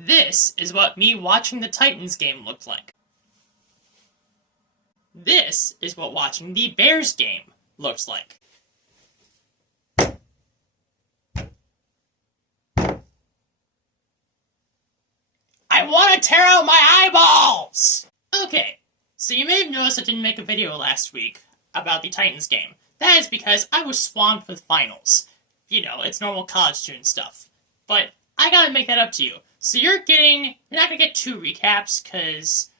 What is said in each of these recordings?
This is what me watching the Titans game looked like. This is what watching the Bears game looks like. I want to tear out my eyeballs! Okay, so you may have noticed I didn't make a video last week about the Titans game. That is because I was swamped with finals. You know, it's normal college student stuff. But I gotta make that up to you. So you're not gonna get 2 recaps, because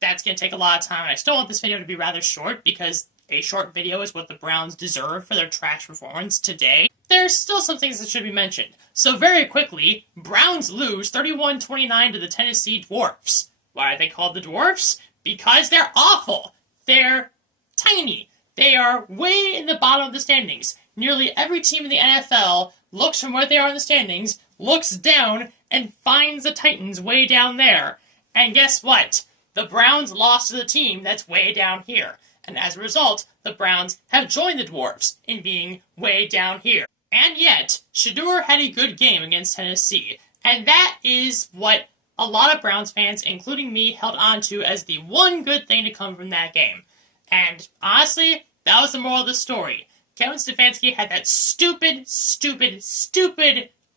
that's gonna take a lot of time, and I still want this video to be rather short, because a short video is what the Browns deserve for their trash performance today. There's still some things that should be mentioned. So very quickly, Browns lose 31-29 to the Tennessee Dwarfs. Why are they called the Dwarfs? Because they're awful. They're tiny. They are way in the bottom of the standings. Nearly every team in the NFL looks from where they are in the standings, looks down, and finds the Titans way down there. And guess what? The Browns lost to the team that's way down here. And as a result, the Browns have joined the Dwarfs in being way down here. And yet, Shedeur had a good game against Tennessee. And that is what a lot of Browns fans, including me, held on to as the one good thing to come from that game. And honestly, that was the moral of the story. Kevin Stefanski had that stupid,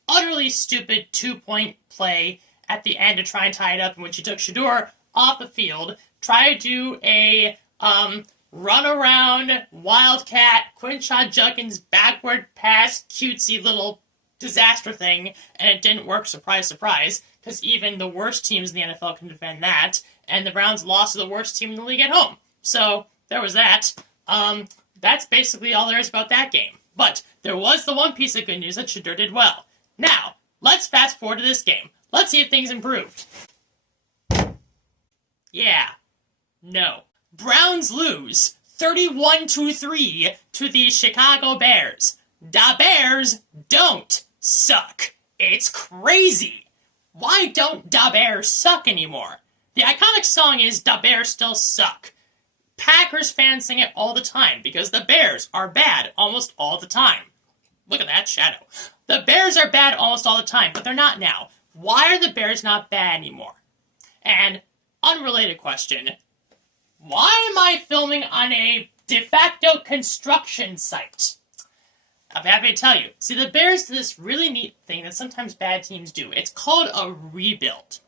utterly stupid 2-point play at the end to try and tie it up, in which he took Shedeur off the field, tried to do a run around Wildcat Quinshon Judkins backward pass cutesy little disaster thing, and it didn't work, surprise, surprise, because even the worst teams in the NFL can defend that, and the Browns lost to the worst team in the league at home. So, there was that. That's basically all there is about that game. But there was the one piece of good news that Shedeur did well. Now, let's fast forward to this game. Let's see if things improved. Yeah. No. Browns lose 31-3 to the Chicago Bears. Da Bears don't suck. It's crazy. Why don't Da Bears suck anymore? The iconic song is Da Bears Still Suck. Packers fans sing it all the time because the Bears are bad almost all the time. Look at that shadow. The Bears are bad almost all the time, but they're not now. Why are the Bears not bad anymore? And unrelated question, why am I filming on a de facto construction site? I'm happy to tell you. See, the Bears do this really neat thing that sometimes bad teams do. It's called a rebuild.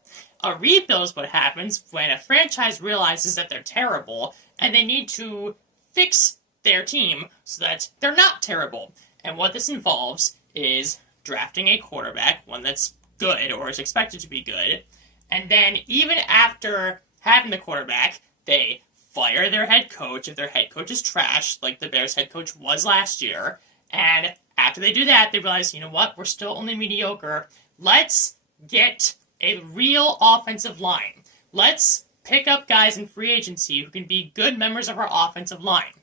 A rebuild is what happens when a franchise realizes that they're terrible and they need to fix their team so that they're not terrible. And what this involves is drafting a quarterback, one that's good or is expected to be good, and then even after having the quarterback, they fire their head coach if their head coach is trash, like the Bears head coach was last year, and after they do that, they realize, you know what, we're still only mediocre. Let's get a real offensive line. Let's pick up guys in free agency who can be good members of our offensive line.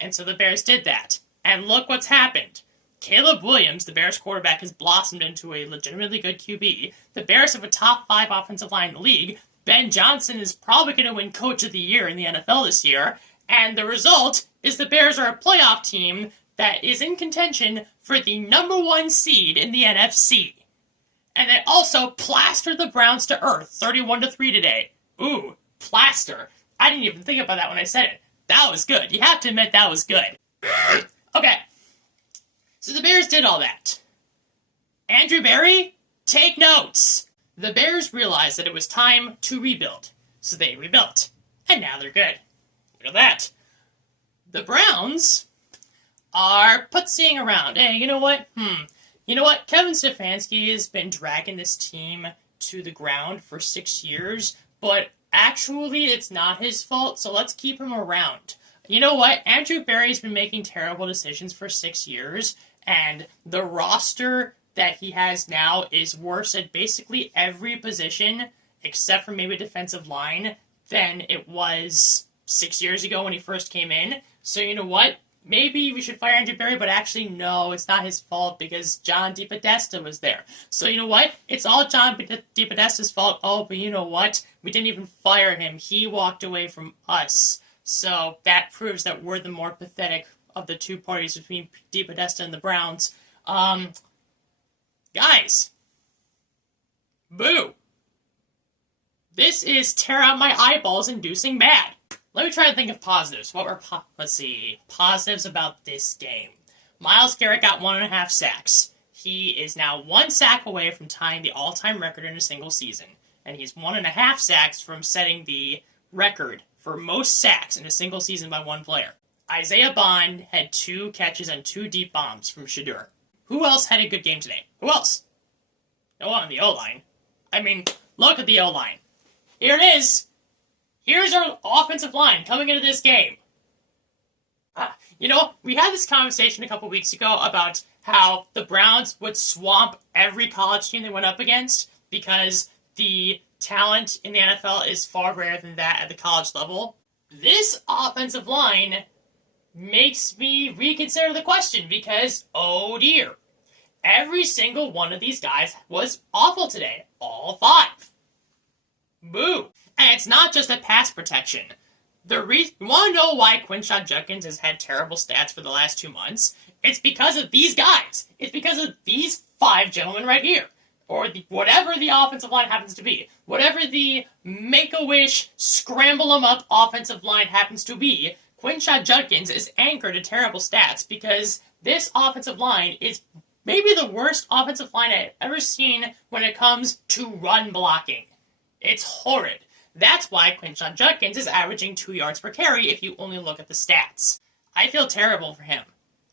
And so the Bears did that. And look what's happened. Caleb Williams, the Bears quarterback, has blossomed into a legitimately good QB. The Bears have a top 5 offensive line in the league. Ben Johnson is probably going to win Coach of the Year in the NFL this year. And the result is the Bears are a playoff team that is in contention for the number 1 seed in the NFC. And they also plastered the Browns to earth, 31-3 today. Ooh, plaster. I didn't even think about that when I said it. That was good. You have to admit that was good. Okay. So the Bears did all that. Andrew Berry, take notes. The Bears realized that it was time to rebuild. So they rebuilt. And now they're good. Look at that. The Browns are putsying around. Hey, you know what? You know what? Kevin Stefanski has been dragging this team to the ground for 6 years, but actually it's not his fault, so let's keep him around. You know what? Andrew Berry's been making terrible decisions for 6 years, and the roster that he has now is worse at basically every position, except for maybe defensive line, than it was 6 years ago when he first came in. So you know what? Maybe we should fire Andrew Berry, but actually, no, it's not his fault because John DePodesta was there. So you know what? It's all John DePodesta's fault. Oh, but you know what? We didn't even fire him. He walked away from us. So that proves that we're the more pathetic of the two parties between DePodesta and the Browns. Guys. Boo. This is tear out my eyeballs inducing mad. Let me try to think of positives. What were let's see, positives about this game? Myles Garrett got 1.5 sacks. He is now 1 sack away from tying the all-time record in a single season, and he's 1.5 sacks from setting the record for most sacks in a single season by one player. Isaiah Bond had 2 catches and 2 deep bombs from Shedeur. Who else had a good game today? Who else? No one on the O-line. I mean, look at the O-line. Here it is. Here's our offensive line coming into this game. We had this conversation a couple weeks ago about how the Browns would swamp every college team they went up against because the talent in the NFL is far greater than that at the college level. This offensive line makes me reconsider the question because, oh dear, every single one of these guys was awful today. All 5. Boo. And it's not just a pass protection. You want to know why Quinshon Judkins has had terrible stats for the last 2 months? It's because of these guys. It's because of these 5 gentlemen right here. Or whatever the offensive line happens to be. Whatever the make-a-wish, scramble-em-up offensive line happens to be, Quinshon Judkins is anchored to terrible stats because this offensive line is maybe the worst offensive line I've ever seen when it comes to run blocking. It's horrid. That's why Quinshon Judkins is averaging 2 yards per carry if you only look at the stats. I feel terrible for him.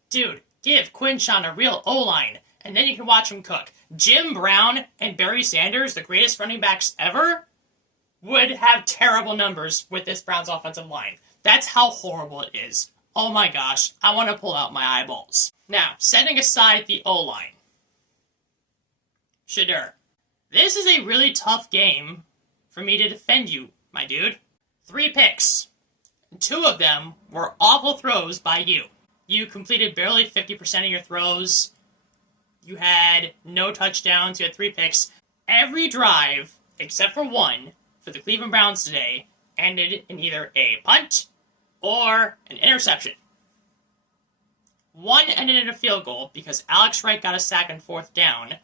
Dude, give Quinshon a real O-line, and then you can watch him cook. Jim Brown and Barry Sanders, the greatest running backs ever, would have terrible numbers with this Browns offensive line. That's how horrible it is. Oh my gosh, I want to pull out my eyeballs. Now, setting aside the O-line. Shedeur. This is a really tough game for me to defend you, my dude. 3 picks. 2 of them were awful throws by you. You completed barely 50% of your throws. You had no touchdowns. You had 3 picks. Every drive, except for 1, for the Cleveland Browns today, ended in either a punt or an interception. 1 ended in a field goal because Alex Wright got a sack on 4th down.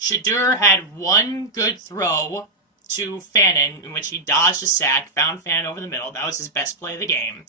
Shedeur had 1 good throw to Fannin, in which he dodged a sack, found Fannin over the middle. That was his best play of the game.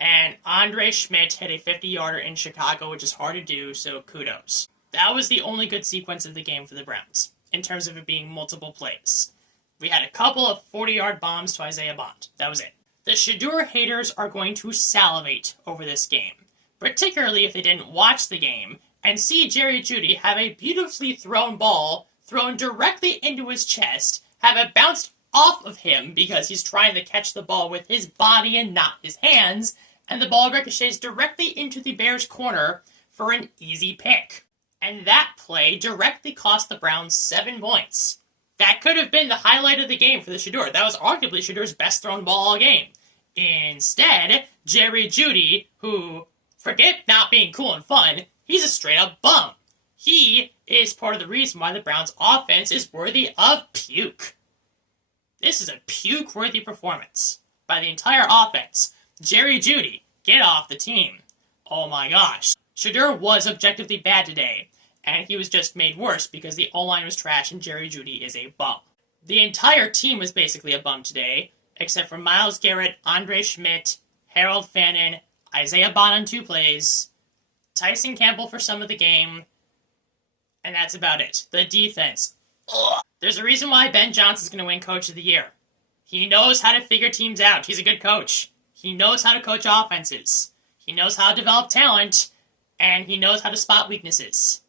And Andre Schmidt hit a 50-yarder in Chicago, which is hard to do, so kudos. That was the only good sequence of the game for the Browns, in terms of it being multiple plays. We had a couple of 40-yard bombs to Isaiah Bond. That was it. The Shedeur haters are going to salivate over this game, particularly if they didn't watch the game and see Jerry Jeudy have a beautifully thrown ball thrown directly into his chest, have it bounced off of him because he's trying to catch the ball with his body and not his hands, and the ball ricochets directly into the Bears' corner for an easy pick. And that play directly cost the Browns 7 points. That could have been the highlight of the game for the Shedeur. That was arguably Shedeur's best thrown ball all game. Instead, Jerry Jeudy, who, forget not being cool and fun, he's a straight-up bum. He is part of the reason why the Browns' offense is worthy of puke. This is a puke-worthy performance by the entire offense. Jerry Jeudy, get off the team. Oh my gosh. Shedeur was objectively bad today, and he was just made worse because the O-line was trash and Jerry Jeudy is a bum. The entire team was basically a bum today, except for Myles Garrett, Andre Schmidt, Harold Fannin, Isaiah Bond on 2 plays, Tyson Campbell for some of the game, and that's about it. The defense. Ugh. There's a reason why Ben Johnson's going to win Coach of the Year. He knows how to figure teams out. He's a good coach. He knows how to coach offenses. He knows how to develop talent, and he knows how to spot weaknesses.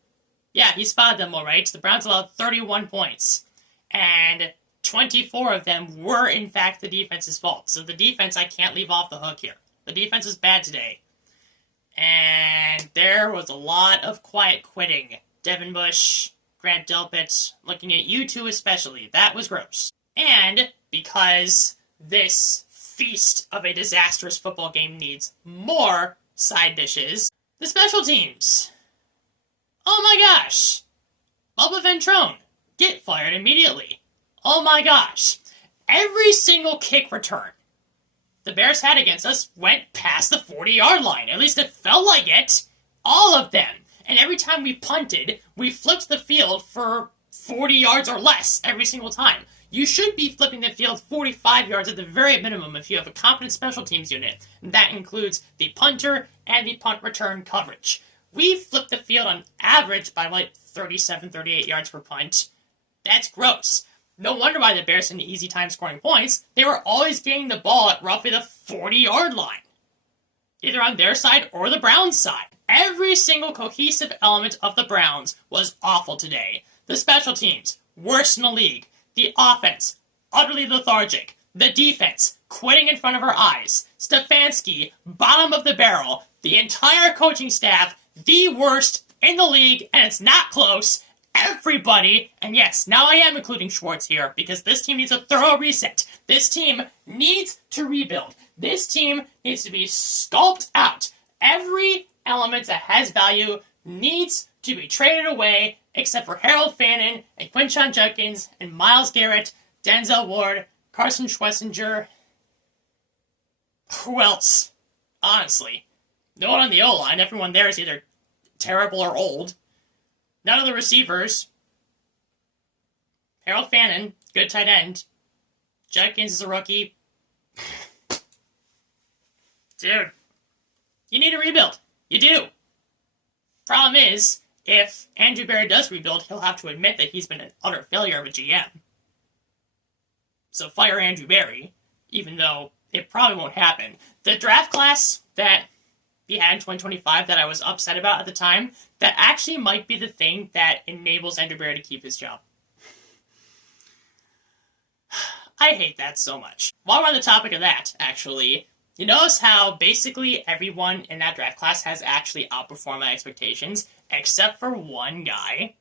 Yeah, he spotted them all right. The Browns allowed 31 points, and 24 of them were, in fact, the defense's fault. So the defense I can't leave off the hook here. The defense was bad today. And there was a lot of quiet quitting. Devin Bush, Grant Delpit, looking at you two especially. That was gross. And because this feast of a disastrous football game needs more side dishes, the special teams. Oh my gosh! Bubba Ventrone, get fired immediately. Oh my gosh. Every single kick return the Bears had against us went past the 40-yard line. At least it felt like it. All of them. And every time we punted, we flipped the field for 40 yards or less every single time. You should be flipping the field 45 yards at the very minimum if you have a competent special teams unit. That includes the punter and the punt return coverage. We flip the field on average by like 37, 38 yards per punt. That's gross. No wonder why the Bears had an easy time scoring points. They were always getting the ball at roughly the 40-yard line, either on their side or the Browns' side. Every single cohesive element of the Browns was awful today. The special teams, worst in the league. The offense, utterly lethargic. The defense, quitting in front of our eyes. Stefanski, bottom of the barrel. The entire coaching staff, the worst in the league, and it's not close. Everybody, and yes, now I am including Schwartz here, because this team needs a thorough reset. This team needs to rebuild. This team needs to be sculpted out. Every element that has value needs to be traded away, except for Harold Fannin and Quinshon Judkins and Myles Garrett, Denzel Ward, Carson Schwessinger. Who else? Honestly. No one on the O-line. Everyone there is either terrible or old. None of the receivers. Harold Fannin, good tight end. Judkins is a rookie. Dude, you need a rebuild. You do. Problem is, if Andrew Berry does rebuild, he'll have to admit that he's been an utter failure of a GM. So fire Andrew Berry, even though it probably won't happen. The draft class that we had in 2025 that I was upset about at the time, that actually might be the thing that enables Andrew Berry to keep his job. I hate that so much. While we're on the topic of that, actually, you notice how basically everyone in that draft class has actually outperformed my expectations, except for one guy.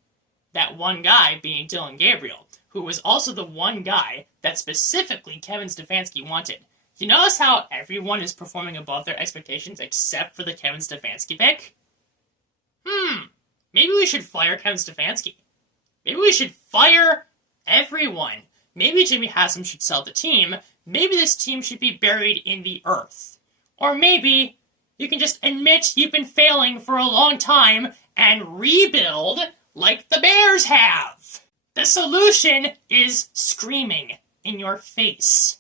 That one guy being Dillon Gabriel, who was also the one guy that specifically Kevin Stefanski wanted. You notice how everyone is performing above their expectations except for the Kevin Stefanski pick? Maybe we should fire Kevin Stefanski. Maybe we should fire everyone. Maybe Jimmy Haslam should sell the team. Maybe this team should be buried in the earth. Or maybe you can just admit you've been failing for a long time and rebuild like the Bears have. The solution is screaming in your face.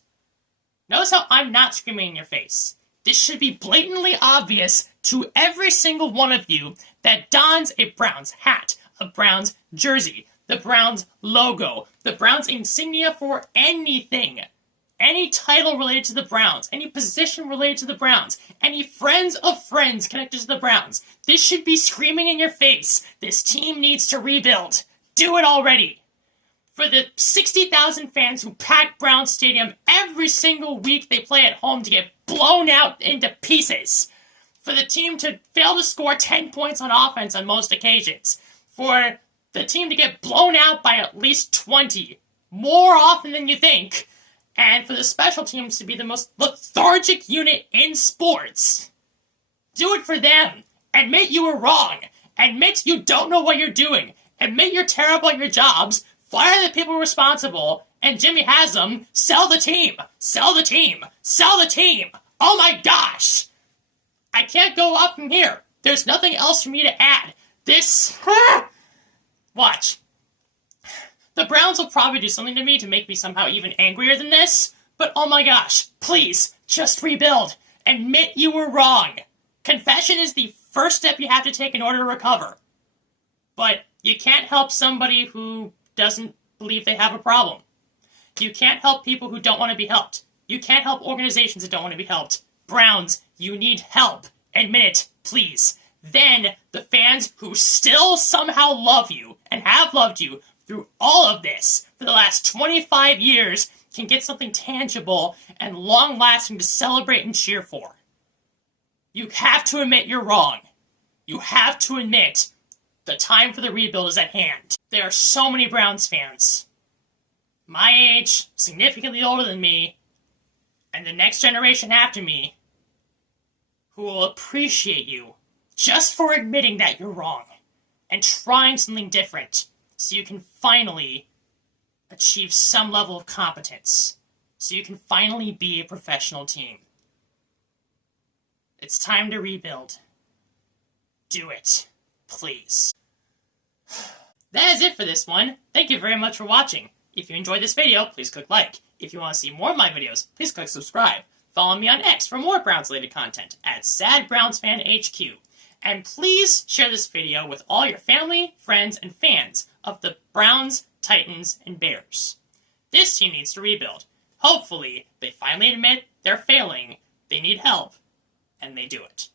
Notice how I'm not screaming in your face. This should be blatantly obvious to every single one of you that dons a Browns hat, a Browns jersey, the Browns logo, the Browns insignia for anything. Any title related to the Browns, any position related to the Browns, any friends of friends connected to the Browns. This should be screaming in your face. This team needs to rebuild. Do it already. For the 60,000 fans who pack Browns Stadium every single week they play at home to get blown out into pieces. For the team to fail to score 10 points on offense on most occasions. For the team to get blown out by at least 20, more often than you think. And for the special teams to be the most lethargic unit in sports. Do it for them. Admit you were wrong. Admit you don't know what you're doing. Admit you're terrible at your jobs. Fire the people responsible. And Jimmy Haslam, sell the team. Sell the team. Sell the team. Oh my gosh. I can't go up from here. There's nothing else for me to add. This... Watch. The Browns will probably do something to me to make me somehow even angrier than this, but oh my gosh, please, just rebuild. Admit you were wrong. Confession is the first step you have to take in order to recover. But you can't help somebody who doesn't believe they have a problem. You can't help people who don't want to be helped. You can't help organizations that don't want to be helped. Browns, you need help. Admit it, please. Then the fans who still somehow love you and have loved you through all of this for the last 25 years can get something tangible and long-lasting to celebrate and cheer for. You have to admit you're wrong. You have to admit the time for the rebuild is at hand. There are so many Browns fans, my age, significantly older than me, and the next generation after me, who will appreciate you just for admitting that you're wrong and trying something different so you can finally achieve some level of competence, so you can finally be a professional team. It's time to rebuild. Do it, please. That is it for this one. Thank you very much for watching. If you enjoyed this video, please click like. If you want to see more of my videos, please click subscribe. Follow me on X for more Browns-related content at SadBrownsFanHQ. And please share this video with all your family, friends, and fans of the Browns, Titans, and Bears. This team needs to rebuild. Hopefully, they finally admit they're failing, they need help, and they do it.